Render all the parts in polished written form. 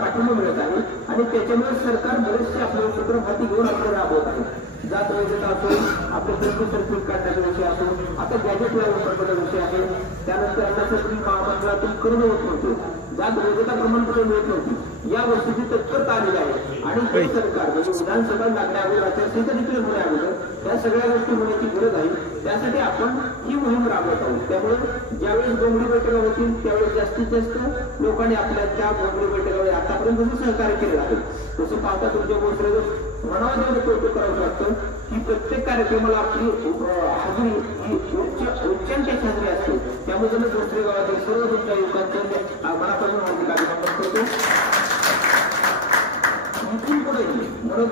पाठिंबा मिळत आहे आणि त्याच्यामुळे सरकार बरेचसे आपले उपक्रम हाती घेऊन आपल्याला राबवत आहे। जात वैधता असो, आपले सर्किट काढण्याचा विषय असो, आता गॅजेट वापरण्याचा विषय आहे, त्यानंतर अन्नछत्री महामंडळातून कर्ज होत नव्हते, जात वैधता प्रमाणपत्र मिळत नव्हती, या गोष्टीची तत्परता आलेली आहे आणि हे सरकार म्हणजे विधानसभा लागण्याअगोदर आचारसंहिता देखील होण्याअगोदर त्या सगळ्या गोष्टी होण्याची गरज आहे. त्यासाठी आपण ही मोहीम राबवत आहोत. त्यामुळे ज्यावेळेस डोंगरी बैठका होतील त्यावेळेस जास्तीत जास्त लोकांनी आपल्या त्या डोंगरी बैठकावर आतापर्यंत जसं सहकार्य केलेलं आहे तसं पाहता तुमच्या गोष्टीचं मनावर जेवढं कौतुक करावं लागतं की प्रत्येक कार्यक्रमाला आपली हजेरी ही उच्चांची हजेरी असते. त्यामुळे मी भोसरे गावातील सर्व तुमच्या युवकांचं मनापासून अभिनंदन करतो. इथून पुढे मनोज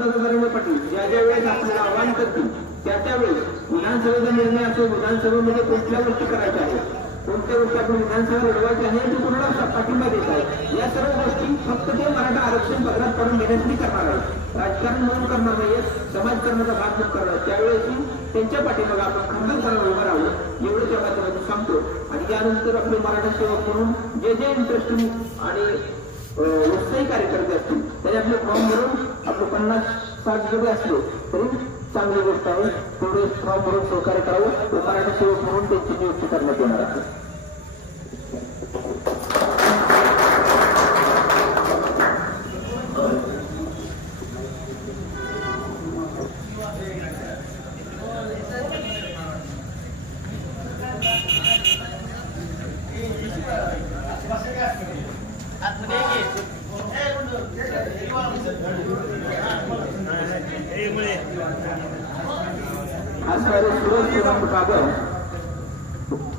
पाटील ज्या ज्या वेळेस आपल्याला आवाहन करतील त्या त्यावेळेस विधानसभेचा निर्णय असो, विधानसभेमध्ये कोणत्या गोष्टी करायच्या आहेत, कोणत्या गोष्टी आपण विधानसभा लढवायच्या आहे ते कोणाला पाठिंबा देत आहे, या सर्व गोष्टी फक्त ते मराठा आरक्षण पदरात पडून देण्यासाठी करणार आहे, राजकारण म्हणून करणार नाहीये, समाजकारणाचा भाग म्हणून करणार आहे. त्यावेळेस त्यांच्या पाठीमागे आपण खंबीरपणे उभं राहू एवढं त्या माध्यमातून सांगतो. आणि त्यानंतर आपले मराठा सेवक म्हणून जे जे इंटरेस्टिंग आणि उत्साही कार्यकर्ते असतील तरी आपले फॉर्म भरून आपले 50-60 जरी असले तरी चांगली गोष्ट आहे. तेवढे फॉर्म भरून सहकार्य करावं व मराठा सेवक म्हणून त्यांची नियुक्ती करण्यात येणार आहे. असणारे सुरेश कागद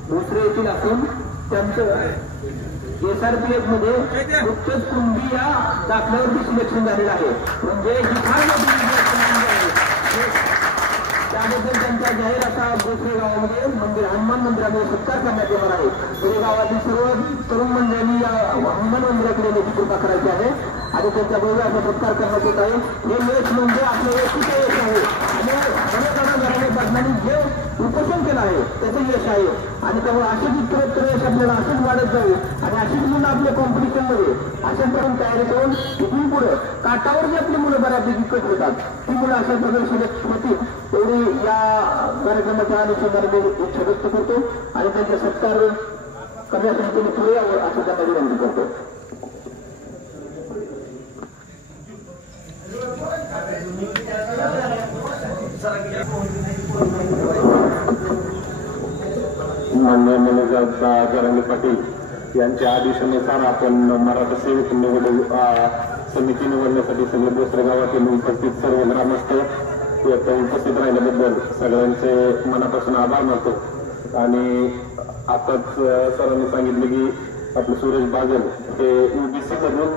भोसरे येथील असून त्यांचं SRPF मध्ये नुकतेच कुंभी या दाखल्यावरती सिलेक्शन झालेलं आहे. म्हणजे ही फार मोठी त्याबद्दल त्यांचा जाहीर असा भोसरे गावामध्ये मंदिर हनुमान मंदिरामध्ये सत्कार करण्यात येणार आहे. तरी गावातील सर्व तरुण मंडळांनी या हनुमान मंदिराकडे याची कृपा करायची आहे आणि त्यांच्या बरोबर असा सत्कार करण्यात येत आहे. हे यश म्हणजे आपलं व्यक्तिगत यश आहे आणि पाटलांनी जे उपोषण केलं आहे त्याचं यश आहे. आणि त्यामुळे असेच उत्तरोत्तर यश आपल्याला असेच वाढत जावे आणि अशीच मुलं आपल्या कॉम्पिटिशनमध्ये अशा करून तयारी करून इथून पुढे काठावर जी आपली मुलं बऱ्यापैकी कट होतात ती मुलं अशा प्रकारे सिलेक्ट होतील तेवढी या कार्यक्रमाच्या अनुषंगाने मी इच्छा व्यक्त करतो आणि त्यांचा सत्कार करण्यासाठी तुम्ही पुढे यावं असं त्यांना विनंती करतो. माननीय मनोज जरांगे पाटील यांच्या आदेशानुसार आपण मराठा सेवक निवड समिती निवडण्यासाठी सगळे भोसरे गावातील उपस्थित सर्व ग्रामस्थ उपस्थित राहिल्याबद्दल सगळ्यांचे मनापासून आभार मानतो. आणि आताच सरांनी सांगितले की आपले सुरेश बागल हे UBC मधून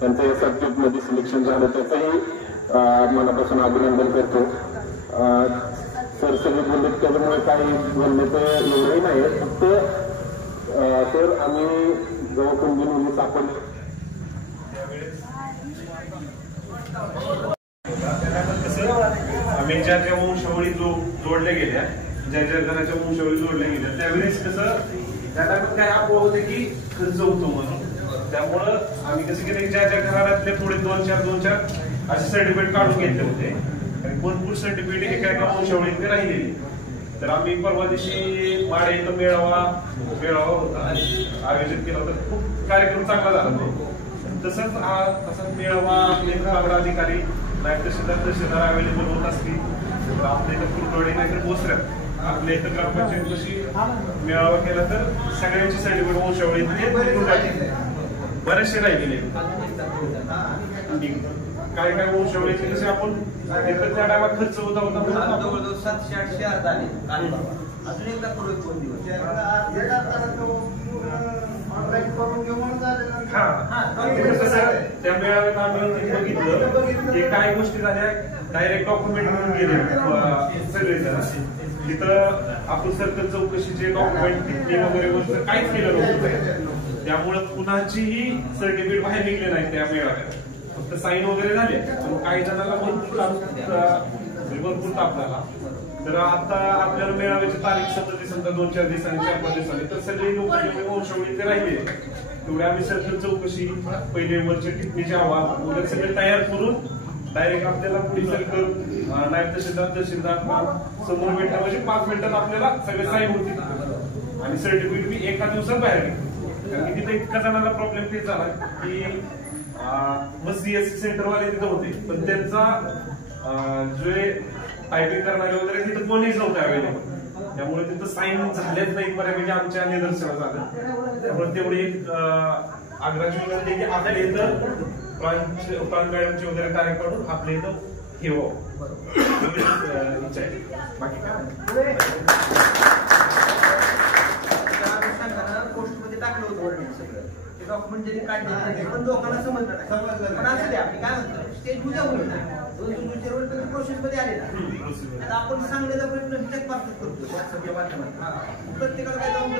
त्यांचं SRPF मध्ये सिलेक्शन झालं त्याचंही मनापासून अभिनंदन करतो. सर सगळे बोलले त्याच्यामुळे काही बोलण्याचं एवढंही नाही फक्त सर आम्ही जेव्हा कुंभी मुली सापडले आम्ही ज्या ज्या वंशावळी जोडल्या गेल्या ज्या ज्या घराच्या वंशावळी जोडल्या गेल्या त्यावेळेस कसं त्याला काय अफवा होते की खर्च होतो म्हणून. त्यामुळं आम्ही कसं केलं ज्या ज्या घरातले थोडे 2-4 असे सर्टिफिकेट काढून घेतले होते आणि भरपूर सर्टिफिकेट एका एका वंशावळीत राहिलेली. तर आम्ही परवा दिवशी माडे इथं मेळावा होता आयोजित केला होता. खूप कार्यक्रम चांगला झाला तो. तसंच तसाच मेळावा आपले अधिकारी नायब तहसीलदार अवेलेबल होत असतील तर आपल्या इथं कुरडवाडी नाहीतर भोसऱ्यात आपल्या इथं ग्रामपंचायत कशी मेळावा केला तर सगळ्यांची सर्टिफिकेट वंशावळीत बरेचसे राहिलेले काय काय वंशावळीचे कसे आपण त्या टायमात खर्च होता जवळजवळ 700-800 अर्ज आले अजून एकदा पुढे 2 दिवस त्या मेळाव्यात आम्ही बघितलं की काय गोष्टी झाल्या डायरेक्ट डॉक्युमेंट म्हणून गेले सगळे तिथं आपण सर्कल चौकशीचे डॉक्युमेंट वगैरे गोष्ट काहीच केलं नव्हतं. त्यामुळे कुणाचीही सर्टिफिकेट बाहेर निघले नाही त्या मेळाव्यात. फक्त साईन वगैरे झाले पण काही जणांना भरपूर ताप झाला. तर आता आपल्याला मेळाव्याची तारीख सतत समजा 2-4 दिवसांनी 4-5 दिवसांनी तर सगळे लोक वंशावळी ते राहिले तेवढे आम्ही सर्कल चौकशी पहिले वरचे टिप्पणीचे अहवाल वगैरे सगळे तयार करून डायरेक्ट आपल्याला पोलीस नायब तहसीलदार समोर भेटला म्हणजे 5 मिनिटात आपल्याला सगळे साईन होतील आणि सर्टिफिकेट बी एका दिवसात बाहेर निघतील. कारण की तिथे इतका जणांना प्रॉब्लेम तेच झाला की मग सीएससी सेंटरवाले तिथं होते पण त्यांचा जे टायपिंग करणारे वगैरे तिथं कोणीच नव्हतं अवेलेबल. त्यामुळे तिथं साईन झालेच नाही बऱ्यापैकी आमच्या निदर्शनास आलं. त्यामुळे तेवढी एक आग्रहाची विनंती की आपल्या इथं प्राण मॅडमचे वगैरे कार्य काढून आपल्या इथं ठेवावं इच्छा आहे. बाकी काय पोस्टमध्ये टाकलं होतं सगळं ते डॉक्युमेंट जरी काढले पण लोकांना समजलं नाही. पण असं द्या आपण काय म्हणतो स्टेज उद्या होईल ना प्रोसेस मध्ये आले ना आता आपण सांगण्याचा प्रयत्न ह्याच्यात मार्फत करतो सगळ्या माध्यमात प्रत्येकाला काय जाऊन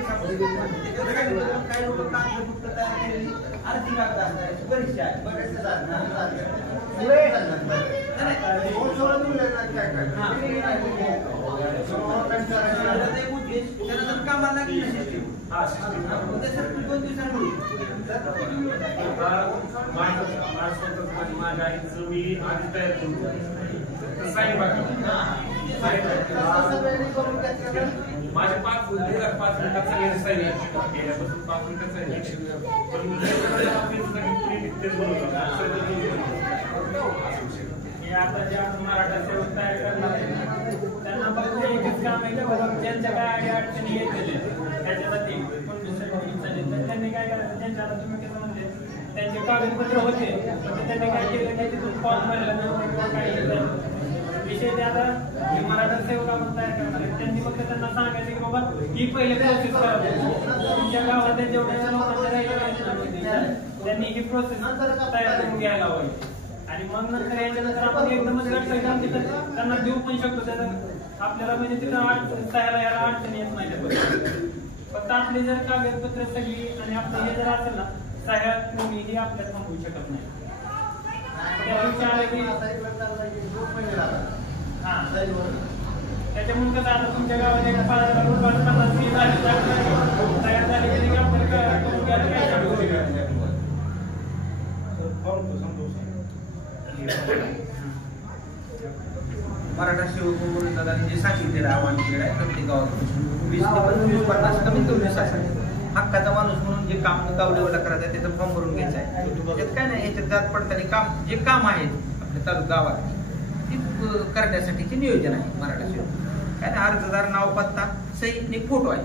काय लोक कागदपत्र तयार केलेली आर्थिक कागद असणार परीक्षा आहे कामाला लागली दोन दिवसांपूर्वी माझ्या आईचं मी आधी तयार करून साईन बाकी माझ्या 5 मिनिटात सगळे साईन गेल्यापासून 5 मिनिटात साईन आता जे आपण मराठा सेवक तयार करणार आहे त्यांना फक्त एकच काम आहे की ज्यांच्या काय अडचणी येतील त्याच्यासाठी त्यांनी काय करायचं ज्यांच्या आता तुम्ही कसं म्हणजे त्यांचे कागदपत्र होते त्यांनी काय केलं की तिथून फॉर्म भरला काही विषय ते आता मराठा सेवक आपण तयार करणार आहे त्यांनी फक्त त्यांना सांगायचं की बाबा ही पहिले प्रोसेस करा तुमच्या गावात जेवढ्या लोकांना त्यांनी ही प्रोसेस तयार करून घ्यायला हवी आणि मग नंतर याच्यानंतर आपण एकदमच काम तिथं त्यांना देऊ पण शकतो त्याचा आपल्याला म्हणजे तिथं तयाला याला अडचणी येत नाही. फक्त आपली जर कागदपत्र सगळी आणि आपलं हे जर असेल ना सह्या कोणीही आपल्याला थांबवू शकत नाही. त्याच्यामुळे कसं आता तुमच्या गावात एक 50,000 तयार झाले की आपल्याला करून घ्यायला काय मराठा सेवक म्हणून दादांनी जे सांगितलेलं आव्हान केलेलं आहे प्रत्येक गावात 20 ते 50 कमीत कमी दिवसासाठी हक्काचा माणूस म्हणून जे काम गाव लेवलला करायचं आहे त्याचा फॉर्म भरून घ्यायचा आहे. त्यात काय नाही याच्यात जात पडताना काम जे काम आहेत आपल्या तालुका गावात ते करण्यासाठीचे नियोजन आहे मराठा सेवक काय नाही अर्जदार नाव पत्ता सही आणि फोटो आहे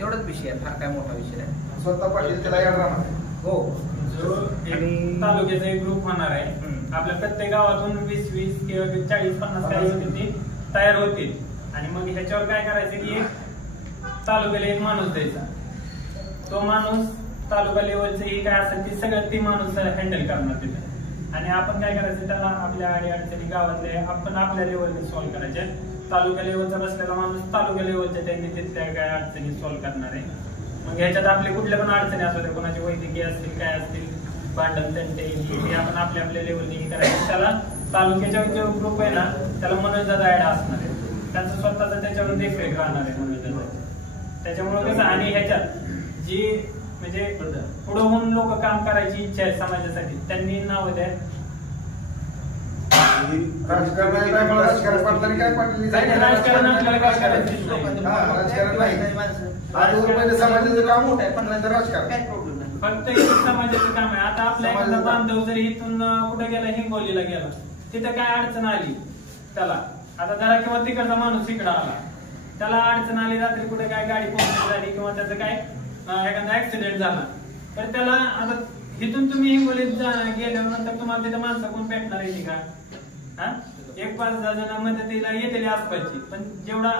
एवढाच विषय आहे. हा काय मोठा विषय आहे स्वतः पाटील त्याला येणार हो तालुक्याचा एक ग्रुप होणार आहे आपल्या प्रत्येक गावातून 20-20 किंवा 40-50 काही तयार होतील आणि मग ह्याच्यावर काय करायचं की एक तालुक्याला एक माणूस द्यायचा तो माणूस तालुका लेवलचं हे काय असेल ते सगळं ती माणूस हँडल करणार तिथे आणि आपण काय करायचं त्याला आपल्या अडचणी गावातले आपण आपल्या लेवलने सॉल्व्ह करायचे. तालुका लेवलचा बसलेला माणूस तालुका लेवलच्या त्यांनी तिथल्या काय अडचणी सॉल्व्ह करणार आहे. मग ह्याच्यात आपले कुठल्या पण अडचणी असू दे कोणाचे वैद्यकीय असतील काय असतील भांडण त्यांचे हे आपण आपल्या आपल्या लेवलने हे करायचं. त्याला तालुक्याच्या जो ग्रुप आहे ना त्याला मनोजदादा ऍड असणार आहे त्यांचं स्वतःच त्याच्यावर देखरेख राहणार आहे मनोजदादा. त्याच्यामुळे कसं आणि ह्याच्यात जी म्हणजे पुढे होऊन लोक काम करायची इच्छा आहे समाजासाठी त्यांनी नाव द्या राजकारण आपल्याला काय करायचं समाजाचं काम मोठं आहे पण राजकारण काय प्रॉब्लेम नाही फक्त समाजाचं काम आहे. आता आपल्या एखादा बांधव जर इथून कुठे गेला हिंगोलीला गेला तिथं काय अडचण आली त्याला आता जरा किंवा तिकडचा माणूस इकडे आला त्याला अडचण आली रात्री कुठे काय गाडी पोहोचली झाली किंवा त्याचं काय एखादा ऍक्सिडेंट झाला तर त्याला आता इथून तुम्ही हिंगोलीत गेल्यानंतर तुम्हाला तिथे माणसं कोण भेटणार आहे का हा 1-5 जण मदतीला येते आसपासची पण जेवढा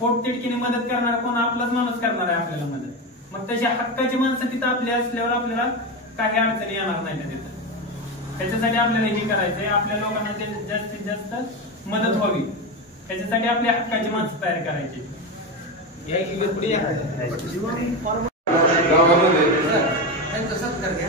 पोटतिडकीने मदत करणारा कोण आपलाच माणूस करणार आहे आपल्याला मदत. मग तशी हक्काची माणसं तिथं आपली असल्यावर आपल्याला काही अडचणी येणार नाही तिथं. त्याच्यासाठी आपल्याला हे करायचंय आपल्या लोकांना ते जास्तीत जास्त मदत व्हावी त्याच्यासाठी आपल्या हक्काची माणसं तयार करायची. त्यांचा सत्कार घ्या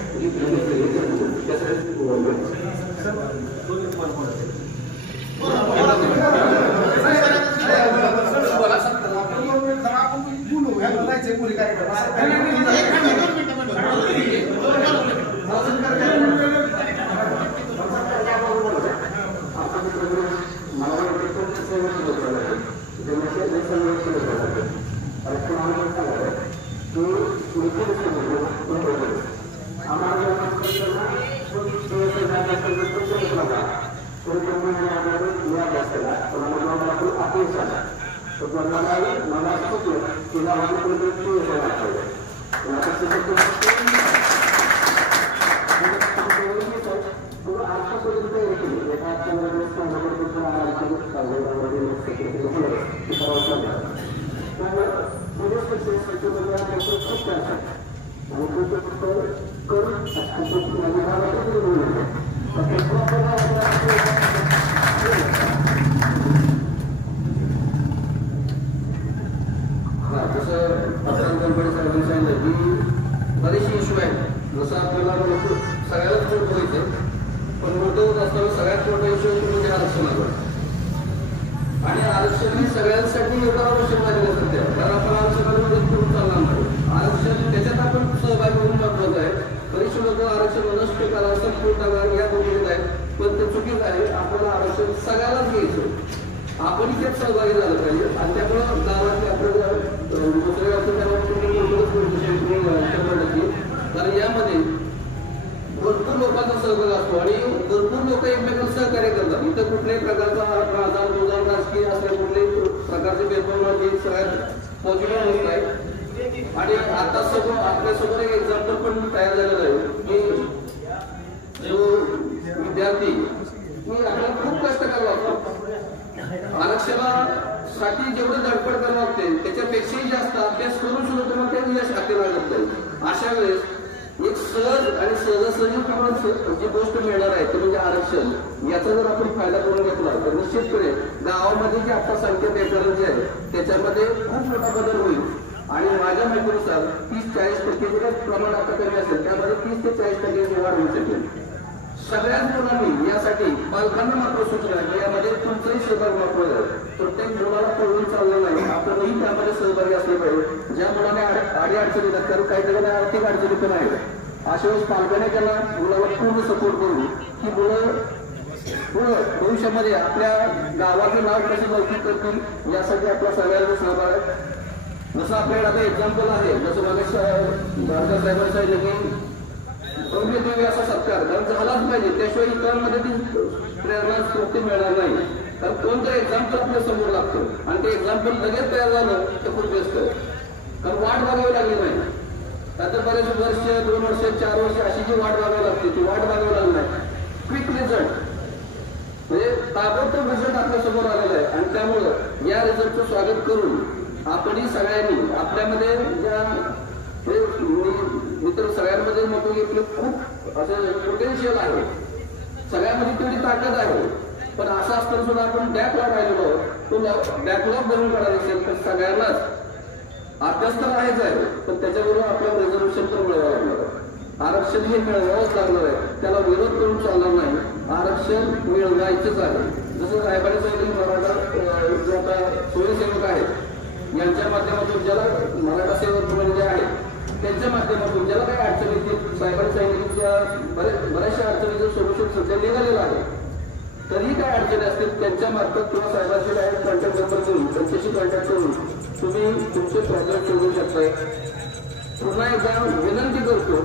बरेचसे इश्यू आहेत. जसं आपल्याला सगळ्यालाच मोठं व्हायचं, पण मोठं होत असताना सगळ्यात मोठा इश्यू म्हणजे आरक्षणाचा. आणि आरक्षण हे सगळ्यांसाठी एवढं आवश्यक झालेलं आहे सध्या, कारण आपण आरक्षणामध्ये करून चालणार नाही. आरक्षण त्याच्यात आपण सहभागी होऊन महत्वाचं आहे. बरेचसे लोक आरक्षण नष्ट करा, संपूर्ण करा या गोष्टीत आहेत, पण ते चुकीचं आहे. आपल्याला आरक्षण सगळ्यालाच घ्यायचं, आपण त्यात सहभागी झालं पाहिजे. आणि त्यामुळं गावातले आपल्याला दुसऱ्या कारण यामध्ये भरपूर लोकांचा सहभाग असतो आणि भरपूर लोक एकमेकांना सहकार्य करतात. इथं कुठल्याही प्रकारचा राजकारण दुजान राजकीय असल्या कुठल्याही प्रकारचे भेदभाव सगळ्यात पॉझिटिव्ह होत आहे. आणि आता सगळं आपल्यासमोर एक एक्झाम्पल पण तयार झालेलं आहे की जो विद्यार्थी आपल्याला खूप कष्ट करावं लागतं. आरक्षणासाठी जेवढं धडपड करावं लागते त्याच्यापेक्षाही जास्त अभ्यास करून सुद्धा तुम्हाला ते यश हाती लागत नाही. अशा वेळेस एक सहज आणि सहजासहजी तुम्हाला जी गोष्ट मिळणार आहे ते म्हणजे आरक्षण. याचा जर आपण फायदा करून घेतला तर निश्चितपणे गावामध्ये जी आता संख्या बेकारांची आहे त्याच्यामध्ये खूप मोठा बदल होईल. आणि माझ्या माहितीनुसार 30-40% जे काही प्रमाण आता कमी असेल त्यामध्ये 30 ते 40% वाढ होऊ शकेल. सगळ्याच मुलांनी यासाठी पालकांना मात्र सूचना आहे यामध्ये तुमचाही सहभाग महत्वाचा आहे. प्रत्येक मुलाला पळून चाललं नाही, आपणही त्यामध्ये सहभागी असले पाहिजे. ज्या मुलाने अडीअडचणी येतात कारण काही ठिकाणी आर्थिक अडचणी पण आहेत, अशा वेळेस पालकांनी त्यांना मुलाला पूर्ण सपोर्ट करू की मुलं भविष्यामध्ये आपल्या गावाचे नाव कसे लौकिक करतील यासाठी आपला सगळ्यांचा सहभाग आहे. जसं आपल्याकडे आता एक्झाम्पल आहे, जसं भारत साहेबांनी सांगितलं की भव्य असा सत्कार कारण झालाच पाहिजे, त्याशिवाय इतरांमध्ये ती प्रेरणा स्फूर्ती मिळणार नाही. कारण कोणतं एक्झाम्पल आपल्या समोर लागतं आणि ते एक्झाम्पल लगेच तयार झालं ते खूप बेस्ट आहे. कारण वाट बघावी लागली नाही. आता बरेच वर्ष 2 वर्ष 4 वर्ष अशी जी वाट बघावी लागते ती वाट बघावी लागली नाही. क्विक रिझल्ट म्हणजे ताबडतोब रिझल्ट आपल्या समोर आलेला आहे. आणि त्यामुळं या रिझल्टचं स्वागत करून आपणही सगळ्यांनी आपल्यामध्ये ज्या मित्र सगळ्यांमध्ये मग घेतलं खूप असं पोटेन्शियल आहे, सगळ्यामध्ये तेवढी ताकद आहे. पण असं असताना सुद्धा आपण बॅकलॉग राहिलेलो तो बॅकलॉग बनवून काढायला असेल तर सगळ्यांनाच अभ्यास तर आहेच आहे, पण त्याच्याबरोबर आपल्याला रिझर्वेशन पण मिळवावं लागणार आहे. आरक्षण हे मिळवावंच लागणार आहे, त्याला विरोध करून चालणार नाही. आरक्षण मिळवायचंच आहे. जसं साहेबांनी सांगितलं मराठा जे आता स्वयंसेवक आहेत यांच्या माध्यमातून ज्याला मराठा सेवक म्हणजे आहेत त्यांच्या माध्यमातून ज्याला काही अडचणी येतील साहेबांनी सांगितलं बऱ्याचशा अडचणीचं सोल्युशन सध्या निघालेलं आहे. तरीही काय अडचणी असतील त्यांच्या मार्फत किंवा साहेबांचे डायरेक्ट कॉन्टॅक्ट नंबर करून त्यांच्याशी कॉन्टॅक्ट करून तुम्ही तुमचे प्रॉब्लेम सोडवू शकताय. पुन्हा एकदा विनंती करतो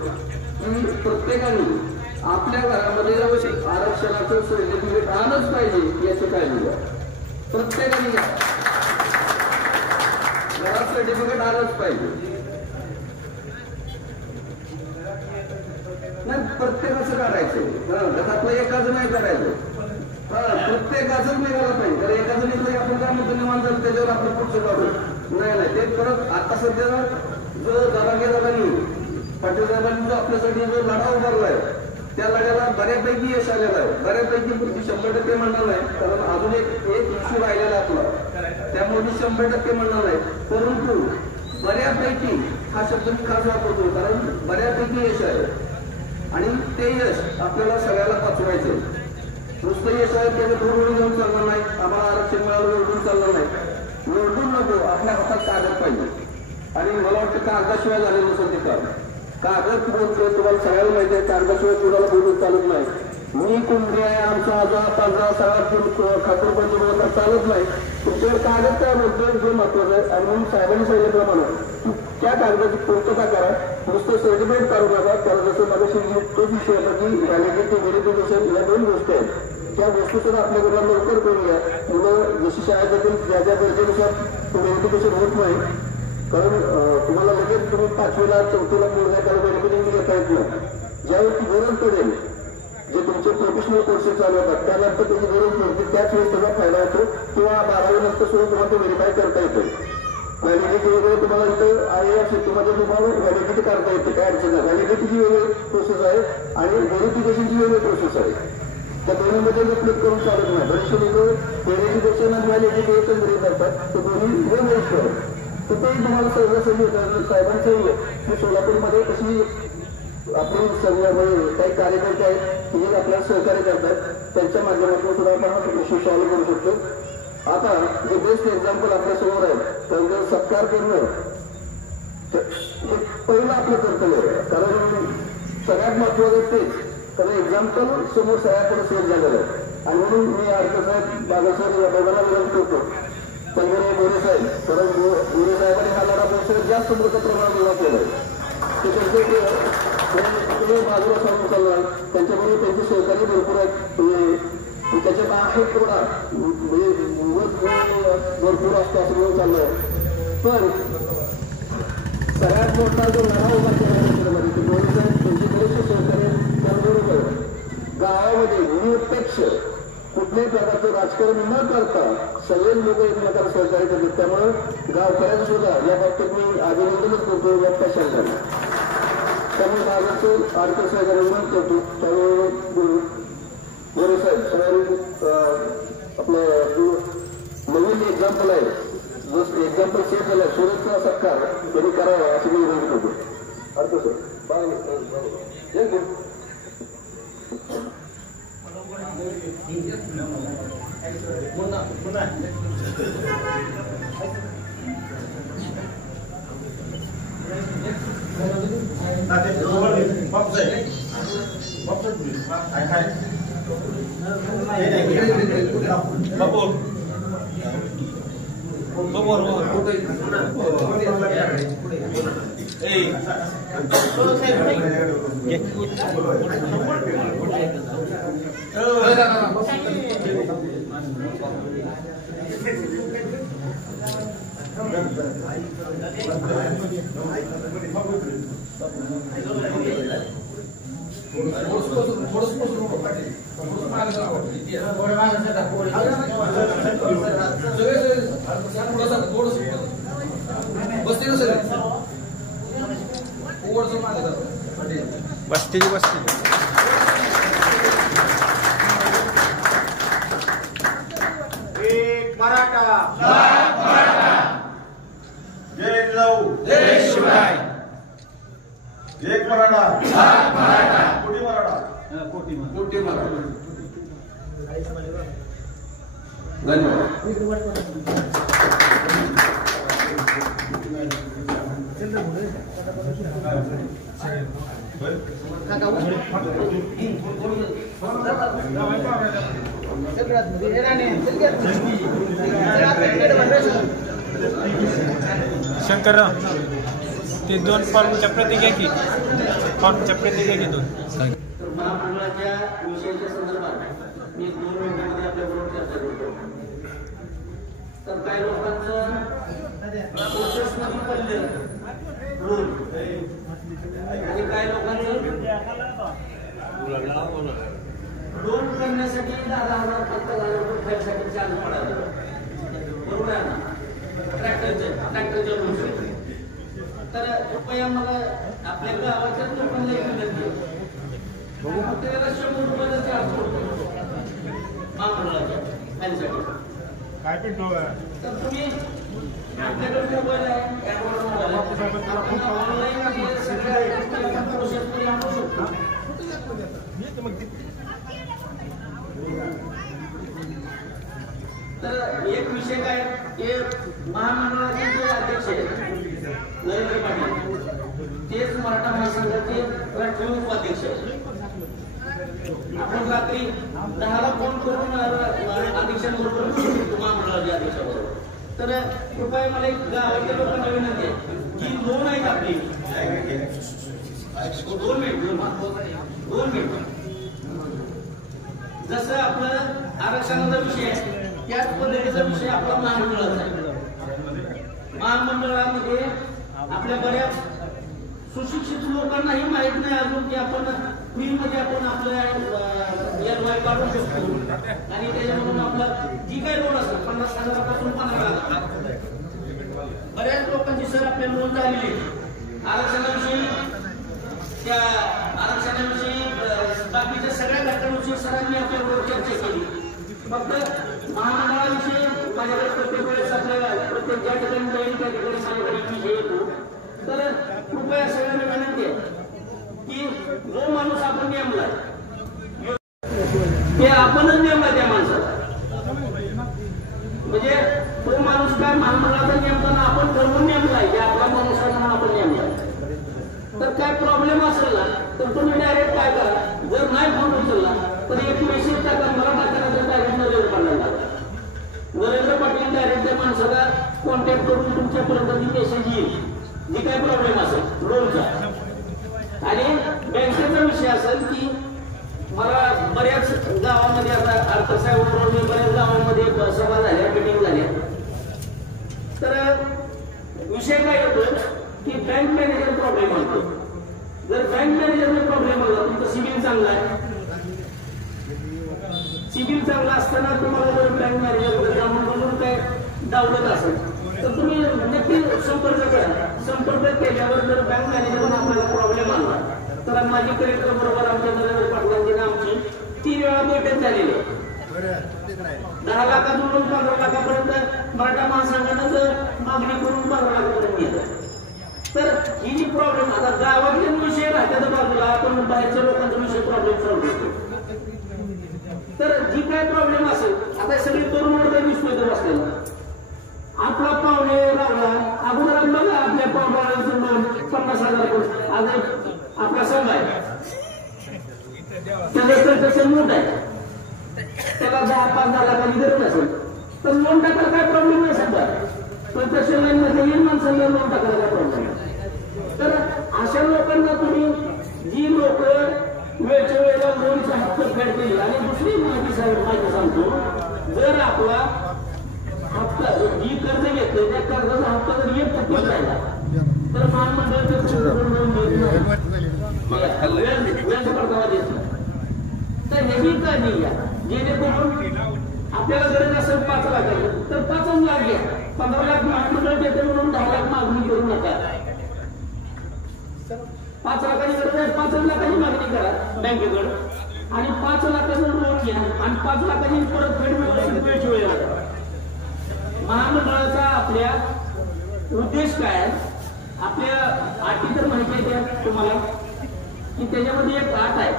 की प्रत्येकाने आपल्या घरामध्ये आरक्षणाचं सर्टिफिकेट आणच पाहिजे याची काळजी घ्या. प्रत्येकाने घरात सर्टिफिकेट आणच पाहिजे. नाही प्रत्येकाचं काढायचं, घरातलं एकाच नाही करायचं, प्रत्येकाच निघाला पाहिजे. तर एकाच निघलं आपण काय म्हणतो निवांत झालं त्याच्यावर आपलं पुढचं काढू नाही ते परत. आता सध्या जो दादागिरी पाटील साहेबांनी जो आपल्यासाठी जो लढा उभारलाय त्या लढ्याला बऱ्यापैकी यश आलेलं आहे. बऱ्यापैकी 100% म्हणणार नाही कारण अजून एक इश्यू राहिलेला आपला, त्यामुळे 100% म्हणणार नाही, परंतु बऱ्यापैकी हा शब्द मी खास वापरतो कारण बऱ्यापैकी यश आहे. आणि ते यश आपल्याला सगळ्याला पाचवायचं. नुसतं यश आहे त्याने थोडं घेऊन चालणार नाही, आम्हाला आरक्षण मिळालं ओरडून चालणार नाही. ओरडून नको, आपल्या हातात कागद पाहिजे. आणि मला वाटतं कागदाशिवाय झालेलं नसेल ते काम. कागद बोलतोय तुम्हाला सगळ्याला माहिती आहे, कागदाशिवाय कुणाला बोलून चालत नाही. मी कुंभरी आहे, आमचा आजा पांढरा सगळा खात्री पण चालत नाही. तुमच्याकडे कागद काय बोलतोय हे महत्वाचं आहे. आणि म्हणून साहेबांनी सांगितल्याप्रमाणे त्या कागदाची पूर्तता करा, नुसतं सर्टिफिकेट काढू नका. कारण जसं माझ्याशी तोच विषय होता की व्हॅलिडिटी व्हेरिफिकेशन या 2 गोष्टी आहेत. त्या गोष्टी सुद्धा आपल्याकडे लवकर करूया. मुलं जशी शाळेत जातील ज्या गरजेनुसार व्हेरिफिकेशन होत नाही. कारण तुम्हाला लगेच तुम्ही 5वीला 4थीला पूर्ण त्याला व्हेरिफिकेशन घेता येत नाही. ज्यावेळी ती गरज पडेल, जे तुमचे प्रोफेशनल कोर्सेस चालू होतात त्यानंतर त्याची गरज पडते, त्याच वेळेस त्याचा फायदा होतो. किंवा 12वी नंतर सुद्धा तुम्हाला ते व्हेरीफाय करता येतं. व्हॅलिडिटी वगैरे तुम्हाला इथं आहे या शेतीमध्ये तुम्हाला व्हॅलिडिटी काढता येते, काय अडचण नाही. व्हॅलिडिटीची वेगळी प्रोसेस आहे आणि व्हेरिफिकेशनची वेगळी प्रोसेस आहे. त्या दोन्हीमध्ये फ्लिप करून चालत नाही. बरेचसे लोक व्हेरिफिकेशन आणि व्हॅलिडिटी एकंदरीत करतात, ते दोन्ही वेगवेगळे आहेत. तर तेही तुम्हाला सहजासहजी साहेबांचं की सोलापूरमध्ये कशी आपली सगळ्यामध्ये काही कार्यकर्ते आहेत की जे आपल्याला सहकार्य करतात, त्यांच्या माध्यमातून सुद्धा आपण विशेष चालू करू शकतो. आता जे बेस्ट एक्झाम्पल आपल्यासमोर आहे त्यांचा सत्कार करणं पहिलं आपलं कर्तव्य आहे. कारण सगळ्यात महत्वाचं तेच, कारण एक्झाम्पल समोर सगळ्याकडे सेट झालेलं आहे. आणि म्हणून मी आर्कसाहेब बाबासाहेब या दोघांना विनंती करतो, संजय गोरे साहेब, कारण गोरे साहेबांनी हा लढा सगळ्यात जास्त मोठं प्रमाणात उभा केलं आहे. ते त्यांचे बाजूला सांगून चालणार, त्यांच्याबरोबर त्यांचे सहकारी भरपूर आहेत. त्याच्या बाहेर थोडा म्हणजे भरपूर असतो असं म्हणून चाललंय. पण सगळ्यात मोठा जो लढा उभा केला त्यांचे बरेचसे सहकार्य त्याबरोबर गावामध्ये निरपेक्ष कुठल्याही प्रकारचं राजकारण न करता सगळेच लोक एकमेकांना सहकार्य करतात. त्यामुळे गावकऱ्यांना सुद्धा या बाबतीत मी अभिनंदनच करतो या कशाला. त्यामुळे माझं आर्थिक सहकार्य विनंती करतो. त्यामुळे गोरे साहेब सगळ्यांनी आपलं नवीन एक्झाम्पल आहे, जो एक्झाम्पल सेट झाला सुरतचा सत्कार त्यांनी करावा असं मी विनंती करतो. अर्थ सर एक मराठा जय जिजाऊ जय शिवराय. एक मराठा कोटी मराठा कोटी मराठा. धन्यवाद. शंकरराव ते 2 फॉर्मच्या प्रती घ्या की, फॉर्मच्या प्रती घ्या की 2. महामंडळाच्या विषयाच्या संदर्भात मी 2 मिनिटांमध्ये आपल्याबरोबर चर्चा करतो. तर काही लोकांचं प्रोसेसमध्ये पडलं आणि काही लोकांचं लोन करण्यासाठी 10,000 15,000 रुपये खर्चासाठी चालू पडायला. बरोबर आहे ना? ट्रॅक्टरच्या लोनसाठी. तर कृपया मला आपल्या गावाच्या लोकांना एक विनंती आहे, त्याला 100 रुपयाचा चार्ज पडतो महामंडळाच्या त्यांच्यासाठी. काय पेट्रोल तर तुम्ही आपल्याकडे मोबाईल आहे, ॲपवर मोबाईल आहे, ऑनलाईन आपल्याला सगळ्या गोष्टी प्रोसेसमध्ये आणू शकतो. तर एक विषय काय की महामंडळाचे जे अध्यक्ष आहेत नरेंद्र पाटील, तेच मराठा महासंघाचे राष्ट्रीय उपाध्यक्ष आहेत. आपण रात्री 10ला फोन करून अध्यक्षांबरोबर महामंडळाच्या अध्यक्षाबरोबर. तर कृपया मला एक गावाच्या लोकांना विनंती आहे की लोन आहे 2 मिनिट. जसं आपलं आरक्षणाचा विषय आहे त्याच पद्धतीचा विषय आपला महामंडळाचा आहे. महामंडळामध्ये आपल्या बऱ्याच सुशिक्षित लोकांनाही माहित नाही अजून की आपण फ्रीमध्ये आपण आपलं एलवाय काढू शकतो आणि त्याच्यामधून आपलं जी काही लोन असेल 50,000पासून 15,000. बऱ्याच लोकांची सर आपल्या नोंद झालेली आरक्षणाविषयी, त्या आरक्षणाविषयी बाकीच्या सगळ्या घटनांविषयी सरांनी आपल्याबरोबर चर्चा केली. फक्त महामंडळाविषयी माझ्याकडे प्रत्येक वेळेस आपल्याला प्रत्येक ज्या ठिकाणी जाईल त्या ठिकाणी माझ्याकडे विषय येतो. तर कृपया सगळ्यांना विनंती आहे की जो माणूस आपण नेमलाय ते आपणच नेमला त्या माणसाला. म्हणजे तो माणूस काय महामंडळाचा नेमताना आपण ठरवून नेमलाय की आपला माणूस म्हणून आपण नेमलाय. तर काय प्रॉब्लेम असेल ना तर तुम्ही डायरेक्ट काय करा, जर नाही फोन उचलला तर एक मेसेज टाका, मला टाकण्याचा डायरेक्ट नरेंद्र पाटलांना. नरेंद्र पाटील डायरेक्ट त्या माणसाला कॉन्टॅक्ट करून तुमच्यापर्यंत ती मेसेज येईल जी काय प्रॉब्लेम असेल लोनचा. आणि बँकेचा विषय असेल की मला बऱ्याच गावामध्ये आता अर्थसाहेब बऱ्याच गावांमध्ये सभा झाल्या, मिटिंग झाल्या. तर विषय काय येतो की बँक मॅनेजर प्रॉब्लेम होतो. जर बँक मॅनेजरने प्रॉब्लेम आला तुमचं सिबिल चांगला आहे, सिबिल चांगला असताना तुम्हाला जर बँक मॅनेजर जाऊन काय डावलत असेल तर तुम्ही नक्की संपर्क करा. संपर्क केल्यावर जर बँक मॅनेजरला आपल्याला प्रॉब्लेम आला तर माझी कलेक्टर बरोबर आमच्या नरेंद्र पाटलांची आमची 3 वेळा बैठक झालेली आहे. 10 लाखातून 15 लाखापर्यंत मराठा महासंघानं मागणी करून 15 लाखापर्यंत गेलं. तर ही जी प्रॉब्लेम आता गावातले विषय राहत्या बाजूला आपण बाहेरच्या लोकांचा विषय प्रॉब्लेम सॉल्व्ह करतो. तर जी काय प्रॉब्लेम असेल आता सगळी तरुण वर्ग दिसतोय बसलेला. आपला पाहुणे रावला अगोदर बघा आपल्या पाहुण्याचं लोन 50,000 आज आपला संघ आहे त्याचं तसं मोठ आहे, त्याला 10-5 लाखांची गरज असेल तर लोन टाकायला काय प्रॉब्लेम नाही. सध्या पण तसे लाईन मध्ये येईल माणसाला लोन टाकायला काय प्रॉब्लेम नाही. तर अशा लोकांना तुम्ही जी लोक वेळच्या वेळेला लोनचा हप्ता फेडतील. आणि दुसरी माहिती सांगतो, जर आपला हप्ता जी कर्ज घेतलं त्या कर्जाचा हप्ता जर 1% राहिला तर महामंडळाचं व्याज परतावा देत नाही. तर ह्याची काळजी घ्या जेणेकरून आपल्याला गरज असेल 5 लाखाची तर 5 लाख घ्या. 15 लाख महामंडळ देते म्हणून 10 लाख मागणी करू नका. 5 लाखाची गरज आहे 5 लाखाची मागणी करा बँकेकडे आणि 5 लाखाचं लोन घ्या आणि 5 लाखाची परतफेड व्यवस्थित वेळची वेळ करा. महामंडळाचा आपल्या उद्देश काय, आपल्या अटी तर माहिती आहे तुम्हाला की त्याच्यामध्ये एक अट आहे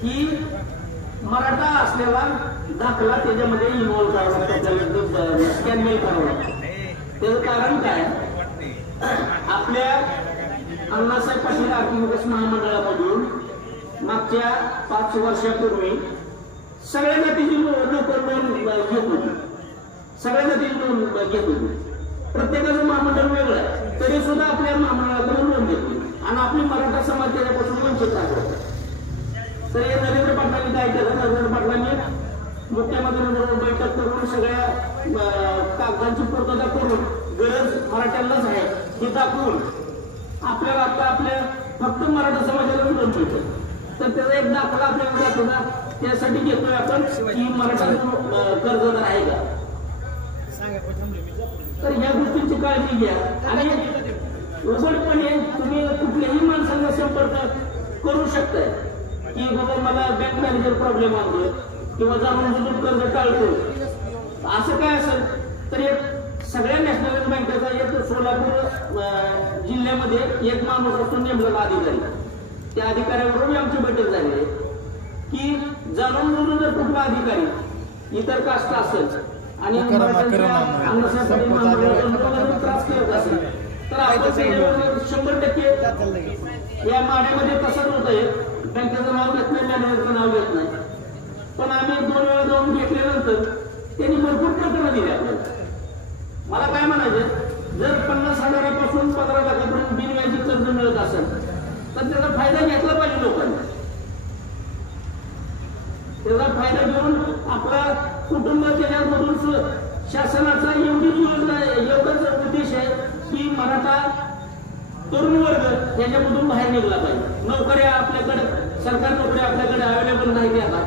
की मराठा असलेला दाखला त्याच्यामध्ये इन्व्हॉल्व करावा लागतो, स्कॅन मेल करावा लागतो. त्याचं कारण काय, आपल्या अण्णासाहेब पाटील आर्थिक विकास महामंडळामधून मागच्या 5 वर्षापूर्वी सगळ्या जातीची लोक लोन घेत होती, सगळ्या जातीची लोन घेत होती. प्रत्येकाचं महामंडळ वेगळं आहे तरी सुद्धा आपल्या महामंडळाकडून लोन घेतली आणि आपली मराठा समाज त्याच्यापासून वंचित राहतो. तर हे नरेंद्र पाटलांनी काय केलं, नरेंद्र पाटलांनी मुख्यमंत्र्यांबरोबर बैठक करून सगळ्या कागदांची पूर्तता करून गरज मराठ्यांनाच आहे हे दाखवून आपल्याला आता आपल्या फक्त मराठा समाजाला लोन मिळतं. तर त्याचा एक दाखला आपल्याला जातो ना, त्यासाठी घेतोय आपण की मराठा कर्जदार आहे का. तर या गोष्टींची काळजी घ्या आणि उघडपणे तुम्ही कुठल्याही माणसांना संपर्क करू शकताय की बाबा मला बँक मॅनेजर प्रॉब्लेम आणतोय किंवा जाऊन बुजून कर्ज टाळतो. असं काय असेल तर एक सगळ्या नॅशनल बँकेचा एक सोलापूर जिल्ह्यामध्ये एक माणूस असतो नेमलेला अधिकारी. त्या अधिकाऱ्याबरोबर आमची बैठक झाली आहे की जाणून बुजून जर कुठला अधिकारी इतर कास्ट असेल आणि त्रास करत असेल तर आपण 100% या माड्यामध्ये तसंच होत आहे. बँकेचं नाव घेत नाही, मॅनेजरचं नाव घेत नाही. पण आम्ही 2 वेळा जाऊन घेतल्यानंतर त्यांनी भरपूर प्रकरणं दिली आपल्याला. मला काय म्हणायचं, जर 50,000पासून 15 लाखापर्यंत बिनव्याजी कर्ज मिळत असेल फायदा घेतला पाहिजे लोकांनी. त्याचा फायदा घेऊन आपला कुटुंब त्याच्यामधून शासनाचा एवढीच योजना एवढाच उद्देश आहे की मराठा तरुण वर्ग याच्यामधून बाहेर निघला पाहिजे. नोकऱ्या आपल्याकडे सरकार नोकरी आपल्याकडे अवेलेबल नाही आता,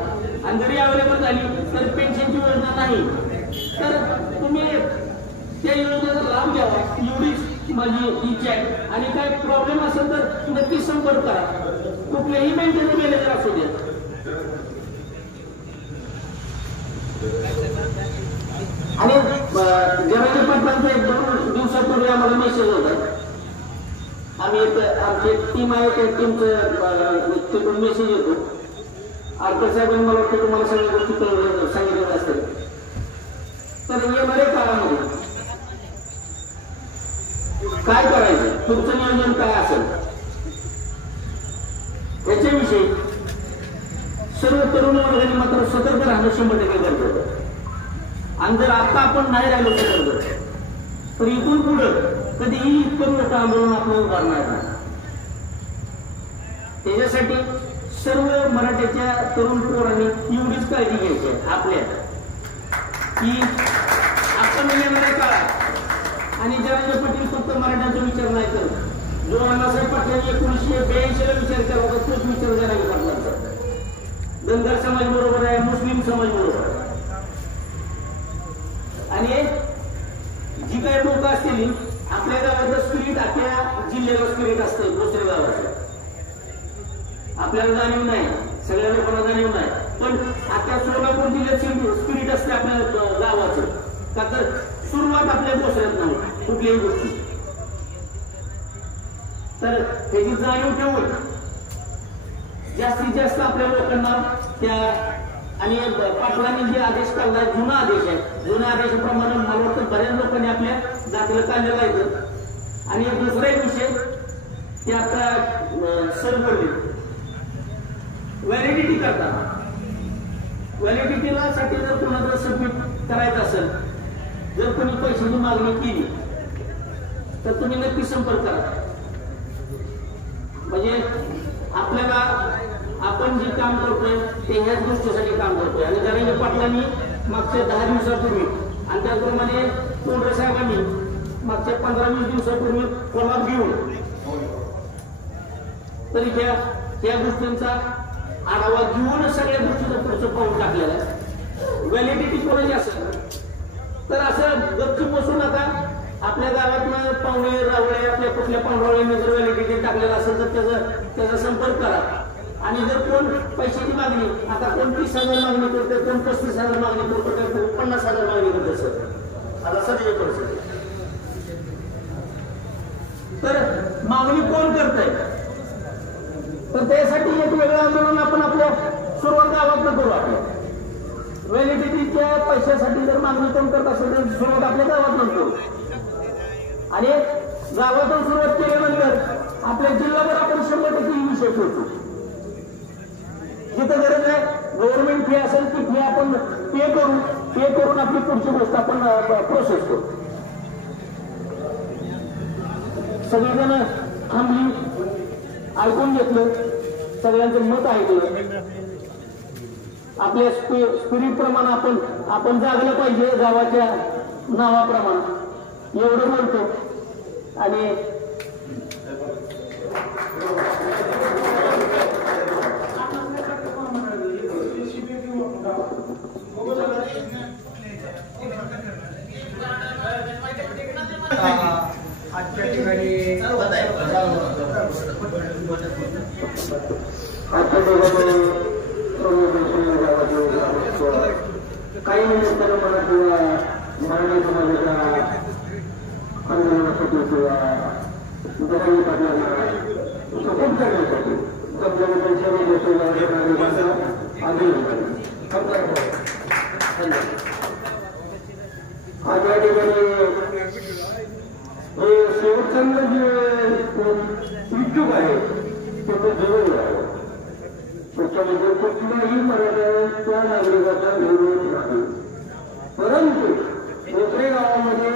आणि जरी अवेलेबल झाली तर पेन्शनची योजना नाही. तर तुम्ही त्या योजनेचा लाभ घ्यावा एवढीच माझी इच्छा आहे. आणि काय प्रॉब्लेम असेल तर नक्की संपर्क करा, कुठल्याही बँकेने मॅनेजर असू द्या. आणि जरांगे पाटलांचा 1-2 दिवसापूर्वी आम्हाला मेसेज होता. आम्ही आमची टीम आहे त्या टीमचं तिथून मेसेज येतो. आरकर साहेबांनी मला वाटतं तुम्हाला सगळ्या गोष्टी सांगितलेल्या असतील. तर येणाऱ्या काळामध्ये काय करायचं, तुमचं नियोजन काय असेल याच्याविषयी सर्व तरुण वर्गाने मात्र सतर्क राहणं 100% गरजेचं होतं. आणि जर आता आपण नाही राहिलो सतर्क तर इथून पुढं कधीही इतकं मोठं आंदोलन आपल्याला उभारणार नाही. त्याच्यासाठी सर्व मराठ्याच्या तरुण पोरांनी एवढीच काळजी घ्यायची आहे आपल्या की आपण येणाऱ्या काळात आणि जरांगे पाटील फक्त मराठ्यांचा विचार नाही करत. जो अण्णासाहेब पाटलांनी 1982 विचार केला होता तोच विचार जरांगे पाटलांचा. धनगर समाज बरोबर आहे, मुस्लिम समाज बरोबर आहे. आणि जी काही लोक असतील आपल्या गावाचं स्पिरिट आपल्या जिल्ह्याला स्पिरिट असतं, दुसऱ्या गावाचं आपल्याला जाणीव नाही, सगळ्या लोकांना जाणीव नाही. पण आता सोलापूर जिल्ह्यात स्पिरिट असते आपल्या गावाचं. का तर सुरुवात आपल्या दुसऱ्यात नाही कुठल्याही गोष्टी. तर त्याची जाणीव ठेवून जास्तीत जास्त आपल्या लोकांना त्या आणि पाटलांनी जे आदेश काढला जुना आदेश आहे, जुन्या आदेशाप्रमाणे मला वाटतं बऱ्याच लोकांनी आपल्या जातीला काढलं पाहिजे. आणि दुसरा एक विषय ते आता सर बोलले व्हॅलिडिटी करताना, व्हॅलिडिटीला साठी जर कोणाला सबमिट करायचं असेल, जर कोणी पैशाची मागणी केली तर तुम्ही नक्की संपर्क करा. म्हणजे आपल्याला आपण जे काम करतोय ते ह्याच गोष्टीसाठी काम करतोय. आणि जरांगे पाटलांनी मागच्या 10 दिवसापूर्वी आणि त्याचप्रमाणे तोंडरे साहेबांनी मागच्या 15-20 दिवसापूर्वी कोलाप घेऊन तरी त्या गोष्टींचा आढावा घेऊन सगळ्या गोष्टीचं पुढचं पाऊल टाकलेलं आहे. व्हॅलिडिटी कोणाची असेल तर असं गपचूप बसू नका. आपल्या गावातनं पाहुणे रावळे आपल्या कुठल्या पाहुणरावळ्यांनी जर व्हॅलिडिटी टाकलेलं असेल तर त्याचा संपर्क करा. आणि जर कोण पैशाची मागणी, आता कोण 30,000 मागणी करते, कोण 35,000 मागणी करतो, कोण 50,000 मागणी करते सर, आता सध्या परिस्थिती. तर मागणी कोण करतंय तर त्यासाठी एक वेगळं आंदोलन आपण आपल्या सुरुवात गावातनं करू. आपल्या व्हॅलिडिटीच्या पैशासाठी जर मागणी कोण करत असेल तर सुरुवात आपल्या गावातून करू. आणि गावातून सुरुवात केल्यानंतर आपल्या जिल्हाभर आपण 100% ही विषय ठेवतो. जिथं गरज आहे गव्हर्नमेंट फी असेल ती फी आपण पे करून आपली पुढची गोष्ट आपण प्रोसेस करू. सगळेजण थांबली, ऐकून घेतलं, सगळ्यांचं मत ऐकलं. आपल्या स्पिरिट प्रमाणे आपण जागलं पाहिजे गावाच्या नावाप्रमाणे एवढं बोलतो. आणि आजच्या ठिकाणी काही निमित्तानं मला किंवा मराठी समाजाच्या आंदोलनासाठी किंवा जरांगे पाटलांना सपोर्ट करण्यासाठी आज या ठिकाणी हे शेवटचं जे इच्छुक आहे ते जरूर आहे. त्याच्यामध्ये कुठलाही मराठा नागरिकाचा विरोध नाही. परंतु दुसऱ्या गावामध्ये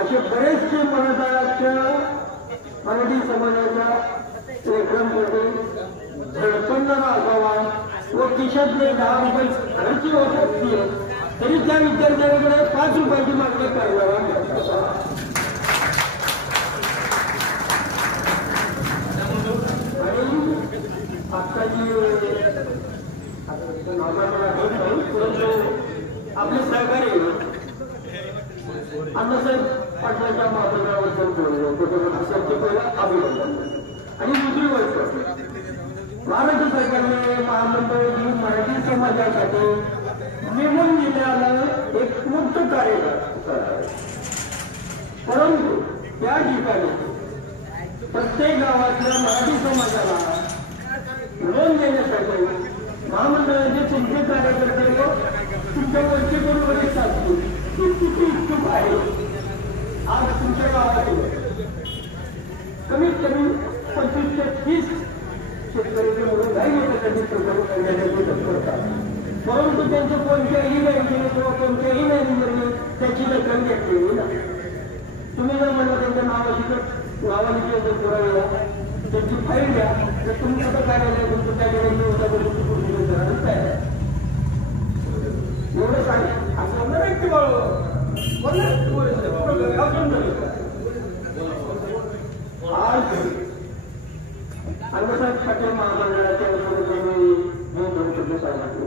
असे बरेचसे मराठी समाजाच्या लेखनासाठी झडपणारा असावा व खिशातले 10 रुपये खर्च होत असतील तरी त्या विद्यार्थ्यांकडे 5 रुपयाची मागणी करावा. आणि आत्ताची आपले सहकारी अण्णासाहेब पाटलांच्या महामंडळाबद्दल बोलले त्याच्याबद्दल पहिला अभिनंदन. आणि दुसरी गोष्ट महाराष्ट्र सरकारने महामंडळ ही मराठी समाजासाठी नेमून दिलेलं एक मोठं कार्य करत. परंतु त्या ठिकाणी प्रत्येक गावातल्या मराठी समाजाला लोन देण्यासाठी महामंडळाचे तुमचे कार्यकर्ते व तुमच्या वरचे बरोबर असतील ती किती इच्छुक आहे. आज तुमच्या गावात कमीत कमी 25 ते 30 शेतकऱ्याचे मुलं नाही होण्यासाठी करतात. परंतु त्यांचं कोणत्याही बँकेने किंवा कोणत्याही मॅनेजरने त्याची दखल घेतलेली नाही. तुम्ही जर म्हणलं त्यांच्या नावाची जर पुरावे द्या त्यांची फाईल द्या तर तुम्ही कसं कार्यालय तुमचं त्या एवढं सांग असं व्यक्ती आज अण्णासाहेब पाटील महामंडळाच्या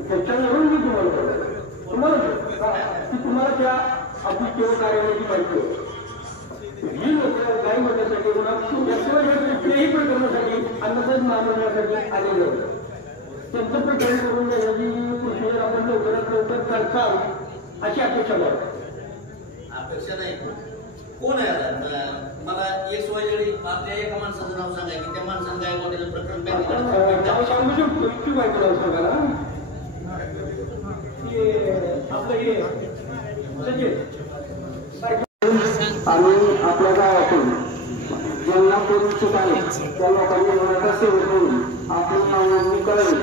त्याच्यावरून मी तुम्हाला की तुम्हाला त्या आपली केवळ कार्यालयाची माहिती आहे. ही लोक गाई होण्यासाठी कुठल्याही प्रकरणासाठी अण्णासाहेब महामंडळासाठी आलेले होते. त्यांचं प्रकरण करून देण्याची प्रोसिजर आपण लवकरात लवकर करताल अशी अपेक्षा करतो. अपेक्षा नाही कोण आहे मला एक सोयी आपल्या एका माणसाचं नाव सांगा की त्या माणसानं काय मोठ्याचं प्रकरण नाव सांगू शकतो. इतकी माहिती नाव सांगायला आपलं हे आणि आपल्या गावातून ज्यांना कोण इच्छुक आहे त्या लोकांनी मराठा सेवा करून आपली नाव नोंदणी करावी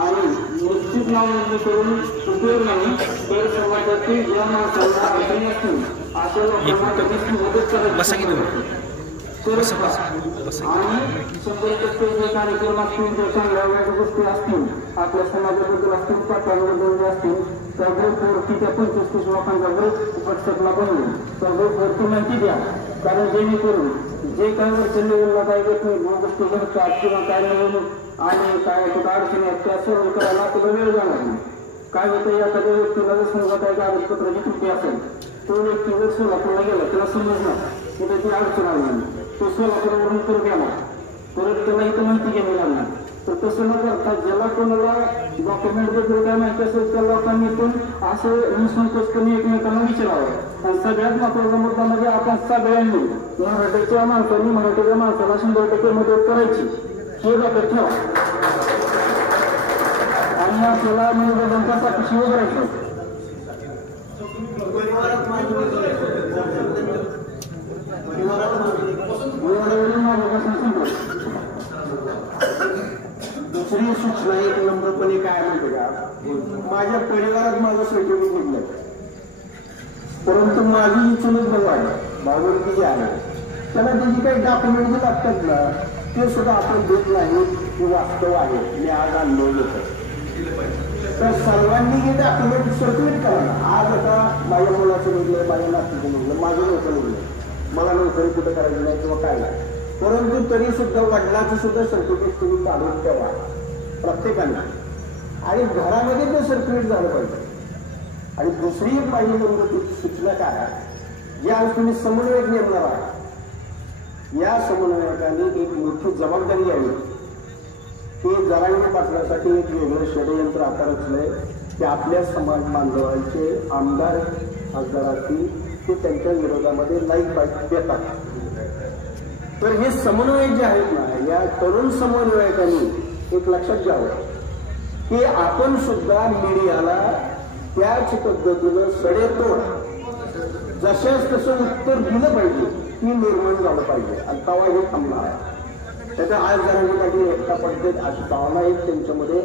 आणि निश्चित नाव नोंदणी करून उपयोग नाही तर समाजातील ज्या माणसांना अडचणी असतील अशा लोकांना कधीच मदत करायची. आणि 100% जे कार्यक्रम असतील जे चांगल्या वेगळ्या गोष्टी असतील आपल्या समाजाबद्दल असतील पात्रांबद्दल असतील त्या ग्रुपवरती त्या 25-30 लोकांचा ग्रुप व्हॉट्सअपला बनवून त्या ग्रुपवरती माहिती द्या. कारण जेणेकरून जे काय वरच्या लेवलला काही गोष्टी घडतात किंवा काय नवीन आणि काय कुठं अडचणी आहेत त्या सर्व करायला आपल्याला वेळ जाणार नाही. काय होतं एखाद्या व्यक्तीला जर समजा काय कागदपत्राची त्रुटी असेल तो व्यक्ती जर सोलापूरला गेला त्याला समजणार की त्याची अडचण आली नाही तो सोलापूरवरून परत गेला परत त्याला इथं माहिती घ्यावी लागणार. तर तसं न करता ज्याला कोणाला डॉक्युमेंट बद्दल काय माहिती असेल त्या लोकांनी पण असं निसंकोचपणे एकमेकांना विचारावं. आणि सगळ्यात महत्वाचा मुद्दा म्हणजे आपण सगळ्यांनी मराठीच्या माणसांनी मराठीच्या माणसाला 100% मदत करायची हे लक्षात ठेवा. आणि आपल्याला निवेदनांच्या पाठीशी उभं राहायचं. दुसरी सूचना एक नम्रपणे काय म्हणते का माझ्या परिवारात माझं सर्टिफिकेट निघलं परंतु माझी जी चुलत भाऊ आहे भावकी जी आहे त्याला त्याची काही डॉक्युमेंट जे लागतात ना ते सुद्धा आपण देत नाही हे वास्तव आहे. मी आज आणलो होतं तर सर्वांनी हे डॉक्युमेंट सर्क्युलेट करा. आज आता माझ्या मुलाचं निघलं माझ्या नातीचं निघलं माझं नव्हतं निघलं मला नोकरी कुठं करायची नाही किंवा काय नाही परंतु तरी सुद्धा वडिलाचं सुद्धा सर्टिफिकेट तुम्ही काढून ठेवा प्रत्येकाने आणि घरामध्ये ते सर्क्युलेट झालं पाहिजे. आणि दुसरी एक पाहिजे म्हणजे सूचना काय ज्या तुम्ही समन्वयक नेमणार आहात या समन्वयकाने एक मोठी जबाबदारी घ्यावी की जरांगे पाटलासाठी एक वेगळं षडयंत्र आता रचलंय की आपल्या समाज बांधवांचे आमदार खासदार असतील ते त्यांच्या विरोधामध्ये लाईक देतात. तर हे समन्वयक जे आहेत ना या तरुण समन्वयकांनी एक लक्षात घ्यावं की आपण सुद्धा मीडियाला त्याच पद्धतीनं सडेतोड जशाच तसं उत्तर दिलं पाहिजे की निर्माण झालं पाहिजे. आणि तवा हे थांबणार त्याच्या आज जरांगेसाठी एकटा पद्धत अशी भावना एक त्यांच्यामध्ये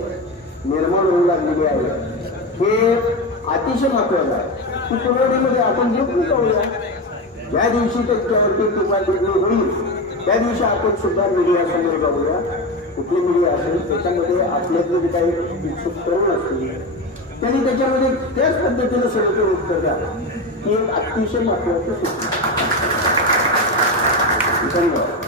निर्माण होऊ लागलेली आहे. हे अतिशय महत्वाचं आहे की कुलवडीमध्ये आपण जे जाऊया ज्या दिवशी त्याच्यावरती टीका टिप्पणी होईल त्या दिवशी आपण सुद्धा मीडिया समोर जाऊया कुठली मीडिया असेल त्याच्यामध्ये आपल्यातले जे काही इच्छुक तरुण असतील त्यांनी त्याच्यामध्ये त्याच पद्धतीनं सगळं उत्तर द्या ही एक अतिशय महत्वाची सूचना. धन्यवाद.